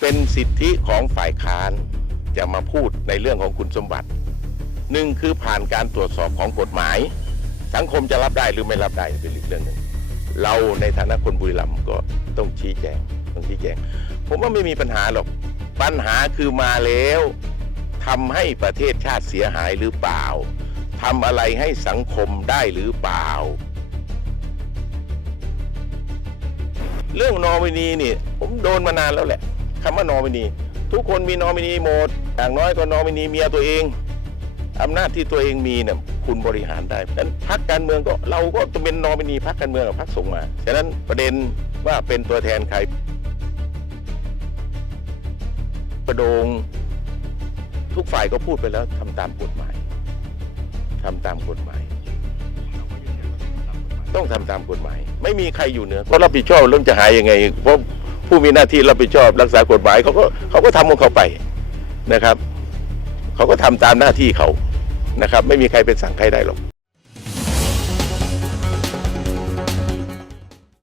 เป็นสิทธิของฝ่ายค้านจะมาพูดในเรื่องของคุณสมบัติหนึ่งคือผ่านการตรวจสอบของกฎหมาย สังคมจะรับได้หรือไม่รับได้เป็นอีกเรื่องหนึ่งเราในฐานะคนบุรีรัมย์ก็ต้องชี้แจงต้องชี้แจง ผมว่าไม่มีปัญหาหรอกปัญหาคือมาแล้วทำให้ประเทศชาติเสียหายหรือเปล่าทำอะไรให้สังคมได้หรือเปล่า เรื่องนอมินีนี่ผมโดนมานานแล้วแหละ คำว่านอมินีทุกคนมีนอมินีหมดอย่างน้อยก็นอมินีเมียตัวเองอำนาจที่ตัวเองมีเนี่ยคุณบริหารได้ฉะนั้นพักการเมืองก็เราก็ต้องเป็นนอมินีพักการเมืองกับพักส่งมาฉะนั้นประเด็นว่าเป็นตัวแทนใครประโดงทุกฝ่ายก็พูดไปแล้วทำตามกฎหมายทำตามกฎหมาย ต้องทำตามกฎหมาย ไม่มีใครอยู่เหนือก็รับผิดชอบเรื่องจะหายยังไงเพราะ ผู้มีหน้าที่รับผิดชอบรักษากฎหมายเขาก็เขาก็ทำของเขาไปนะครับ เขาก็ทำตามหน้าที่เขานะครับ ไม่มีใครเป็นสั่งใครได้หรอก